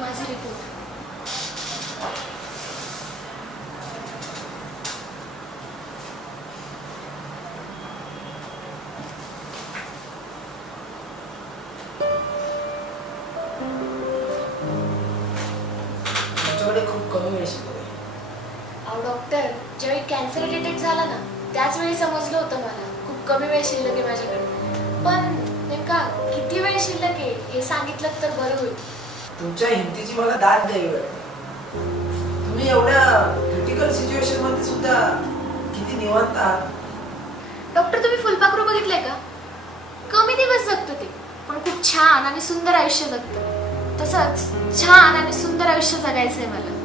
माझे रिपोर्ट. खूप कमी वेळ शिकवले. अहो डॉक्टर, ज्यावेळी कॅन्सर डिटेक्ट झाला ना त्याच वेळी समजलं होतं मला खूप कमी वेळ शिल्लक आहे माझ्याकडे. पण नेमका किती वेळ शिल्लक आहे हे सांगितलं तर बरं होईल. तुमच्या हिमतीची मला दाद द्यावी वाटते. तुम्ही एवढ्या क्रिटिकल सिच्युएशन मध्ये सुद्धा किती निवांत आहात. डॉक्टर, तुम्ही फुलपाखरू बघितलंय का? कमी दिवस जगतो ते, पण खूप छान आणि सुंदर आयुष्य जगतं. तसंच छान आणि सुंदर आयुष्य जगायचंय मला.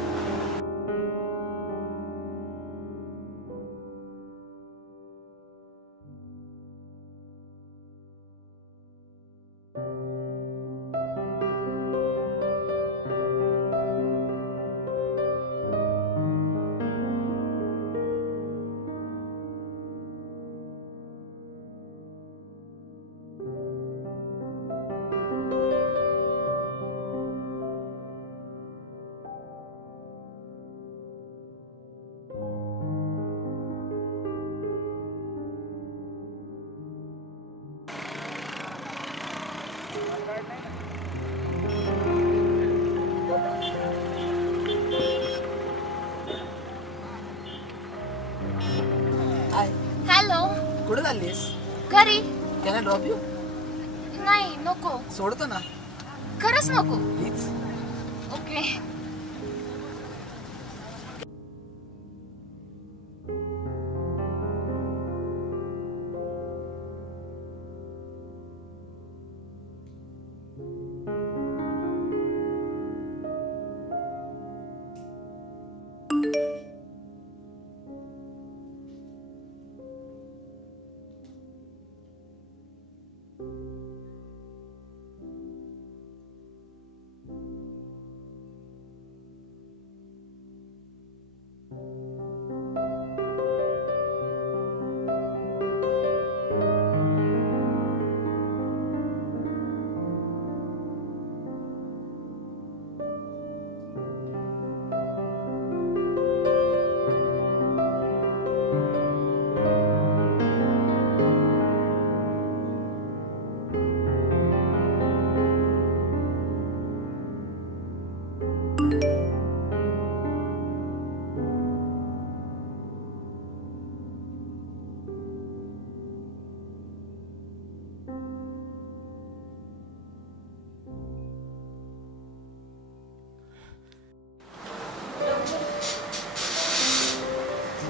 हॅलो, कुठे चाललीस? घरी. Can I drop you? नाही, नको. सोडतो ना. खरंच नको? प्लीज. ओके.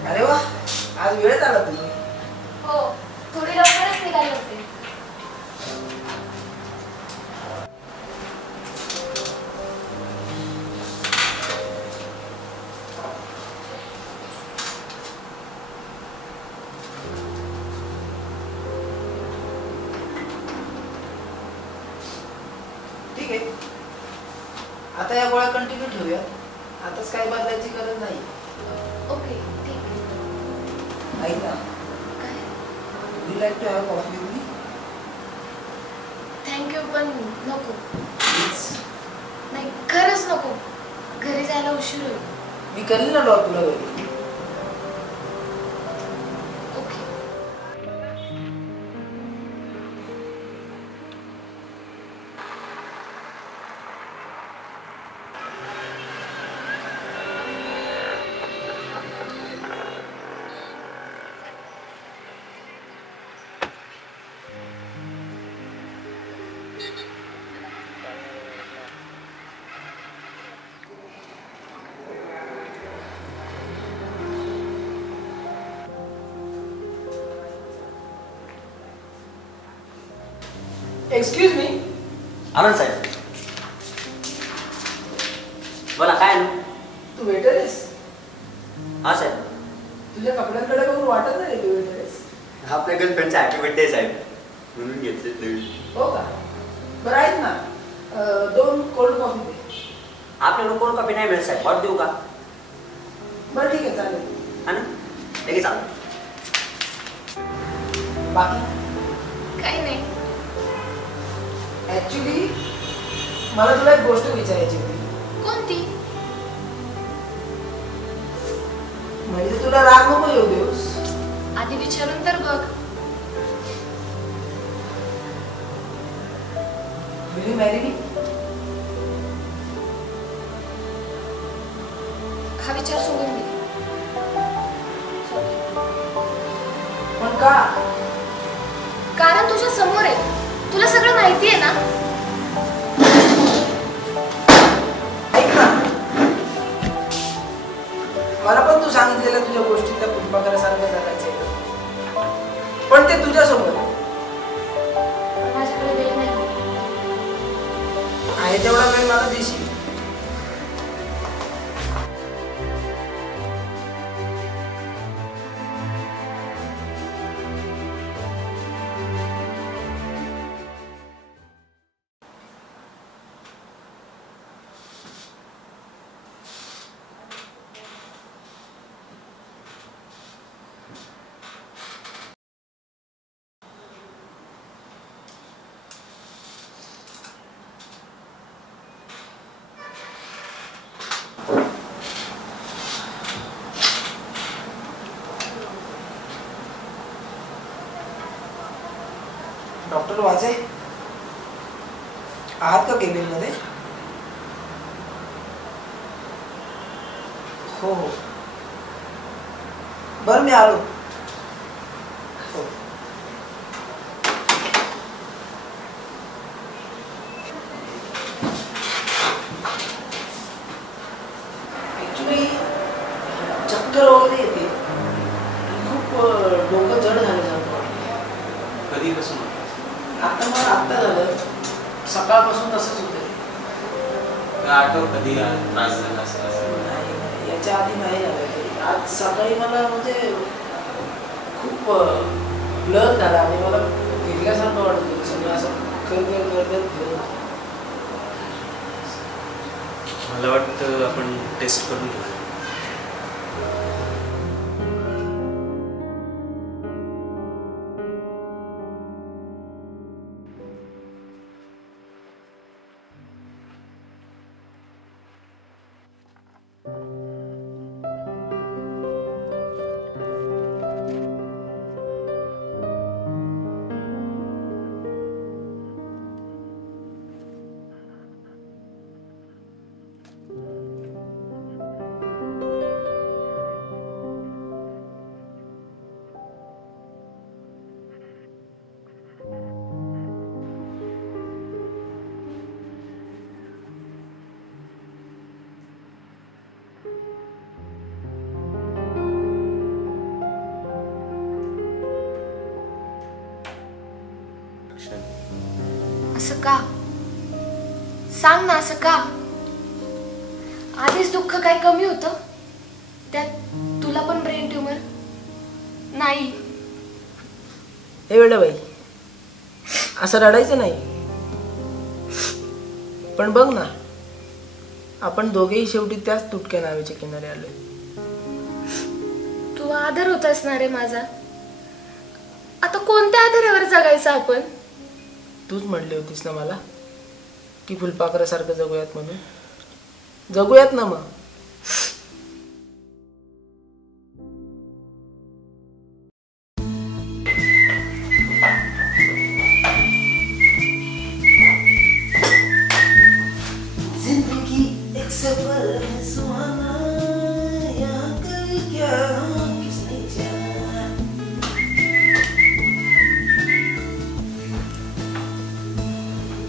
अरे वा, आज वेळेत आला तुम्ही. हो, थोडी लवकरच निघाले होते. ठीक आहे, आता या गोळ्या कंटिन्यू ठेवूया. आताच काही बदलायची गरज नाही. ओके, ठीक आहे. ऐक ना, काय? You like to have coffee with me? Thank you, पण नको. प्लीज. नाही, खरंच नको. घरी जायला उशीर होईल. मी करेल ना ड्रॉप तुला घरी. ओके. Excuse me. आनंद साहेब, बोला काय ना. तू वेटर आहेस? हा साहेब. तुझ्या कपड्यांकडे बघून वाटत नाही तू वेटर आहेस. आपल्या गर्लफ्रेंडचा हॅपी बर्थडे साहेब म्हणून घेतले. हो का? बरं आहेत ना, 2 कोल्ड कॉफी दे. आपल्याला कोल्ड कॉफी नाही मिळत साहेब, हॉट देऊ का? बरं ठीक आहे, चालेल. हा ना, लगेच आलो. बाकी काही नाही. ऍक्च्युली मला तुला एक गोष्ट विचारायची होती. कोणती? म्हणजे तुला राग नको येऊ देऊस. आधी विचारून तर बघ. Will you marry me? हा विचार सोडून दे. पण का? कारण तुझ्या समोर आहे. तुला सगळं माहिती आहे ना. ऐक ना, मला पण तू सांगितलेल्या तुझ्या गोष्टी त्या फुलपाखरासारख्या जगायचे, पण ते तुझ्या समोर माझ्याकडे वेळ नाही आहे. तेवढा वेळ मला देशील? डॉक्टर वाजे आहात का केबिन मध्ये? हो हो, बरं मी आलो. हो. ऍक्च्युली चक्कर वगैरे येते, खूप डोकं जड झाल्यासारखं वाटतं. कधीपासून? आता मला आत्ता झालं, सकाळपासून तसंच होतं. आठव कधी त्रास झाला असं? नाही, याच्या आधी नाही झालं. आज सकाळी मला म्हणजे खूप ब्लर झाला आणि मला गिरल्यासारखं वाटत होतं. सगळं असं कर. मला वाटतं आपण टेस्ट करून घेऊ. असं का? सांग ना, असं का? आधीच दुःख काय कमी होतं? त्यात तुला पण ब्रेन ट्यूमर. नाही हे वेळ बाई, असं रडायचं नाही. पण बघ ना, आपण दोघेही शेवटी त्याच तुटक्या नावेच्या किनारे आलोय. तू आधार होतास ना रे माझा. आता कोणत्या आधारावर जगायचं आपण? तूच म्हणली होतीस ना मला की फुलपाखरासारखं जगूयात म्हणून. जगूयात ना मग. जिंदगी एक सफर है सुहाना, यहाँ कल क्या किसने जाना.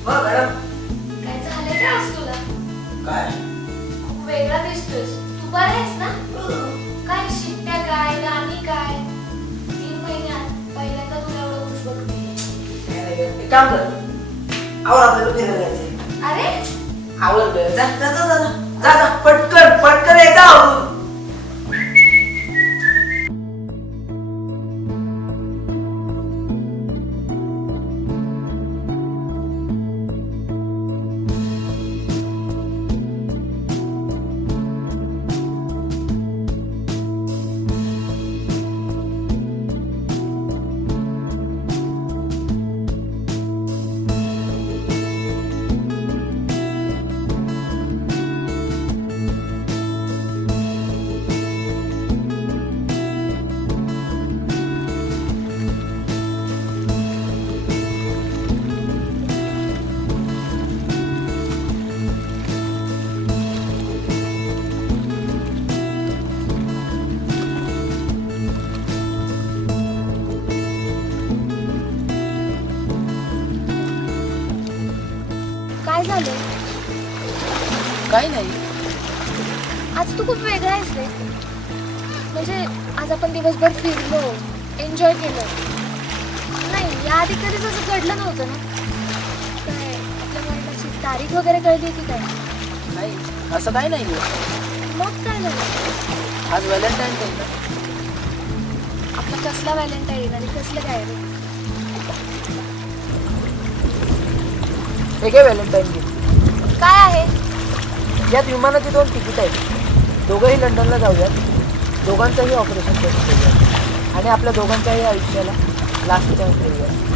वा मॅडम, काय झालं का आज तुला? काय? खूप वेगळा दिसतोस. तू बरा आहेस ना? काय शिट्ट्या काय, गाणी काय? 3 महिन्यात पहिल्यांदा तुला एवढं खुश बघते. एक काम कर, आवर आपल्याला फिरायला जायचंय. अरे आवर जा जा जा जा जा जा, पटकन पटकन यायचं आवरून. काय झालं? काही नाही. आज तू खूप वेगळा आहेस रे. म्हणजे आज आपण दिवसभर फिरलो, एन्जॉय केलं. नाही, याआधी कधीच असं घडलं नव्हतं ना. काय आपल्या मरणाची तारीख वगैरे कळली की काय? नाही, असं काही नाही. मग काय झालं? आज व्हॅलेंटाईन डे ना. आपला कसला व्हॅलेंटाईन आणि कसलं काय रे? हे काय व्हॅलेंटाईन डे? काय आहे? यात विमानाची 2 तिकीट आहेत. दोघंही लंडनला जाऊयात. दोघांचंही ऑपरेशन करून घेऊयात आणि आपल्या दोघांच्याही आयुष्याला लास्ट चान्स देऊयात.